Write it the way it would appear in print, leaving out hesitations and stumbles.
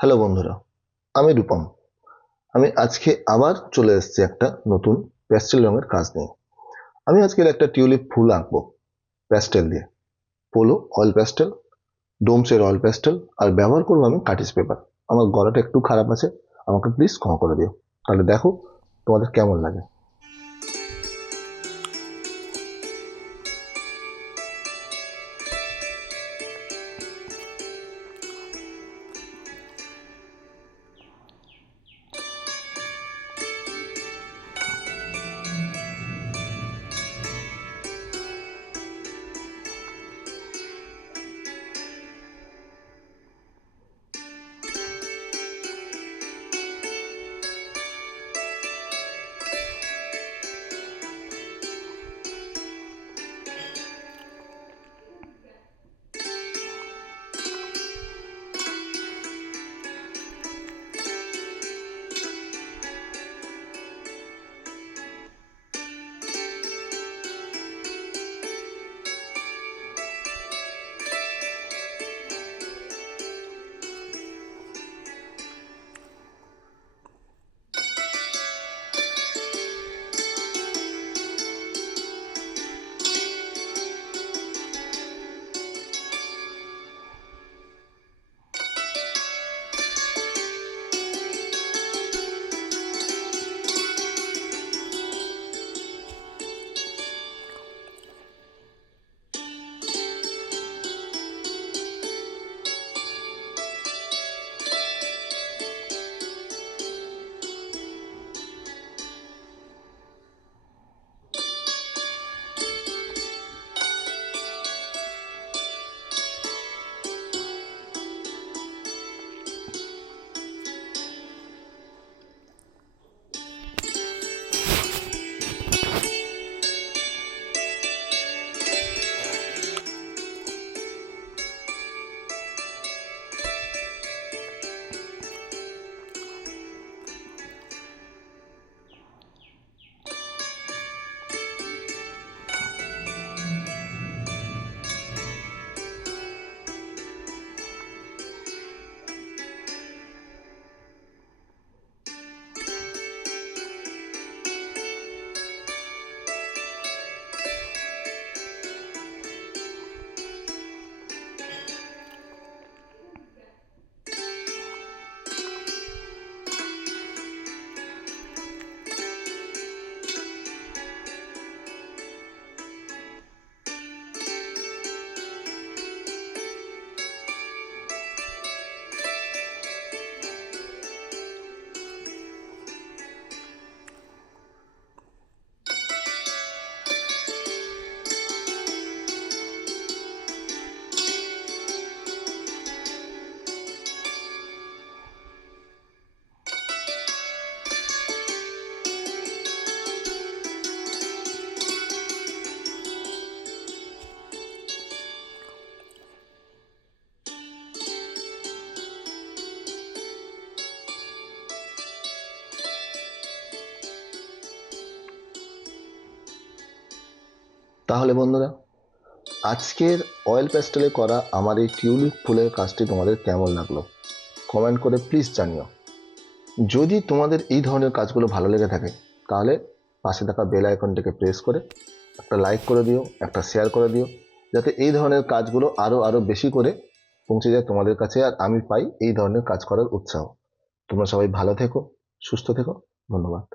Hello বন্ধুরা, আমি রূপম। আমি আজকে আবার চলে এসেছি একটা নতুন প্যাস্টেল রঙের কাজ নিয়ে। আমি আজকে একটা টিউলিপ ফুল আঁকবো প্যাস্টেল দিয়ে। পোলো অয়েল প্যাস্টেল, ডোমসের অয়েল প্যাস্টেল, আর ব্যবহার করবো আমি কাটিস পেপার। আমার গলাটা একটু খারাপ আছে, আমাকে প্লিজ ক্ষমা করে দিও। তাহলে দেখো তোমাদের কেমন লাগে। তাহলে বন্ধুরা, আজকের অয়েল প্যাস্টেলে করা আমার এই টিউলিপ ফুলের কাজটি তোমাদের কেমন লাগলো কমেন্ট করে প্লিজ জানিও। যদি তোমাদের এই ধরনের কাজগুলো ভালো লেগে থাকে, তাহলে পাশে থাকা বেল আইকনটিকে প্রেস করে একটা লাইক করে দিও, একটা শেয়ার করে দিও, যাতে এই ধরনের কাজগুলো আরো বেশি করে পৌঁছে যায় তোমাদের কাছে, আর আমি পাই এই ধরনের কাজ করার উৎসাহ। তোমরা সবাই ভালো থেকো, সুস্থ থেকো। ধন্যবাদ।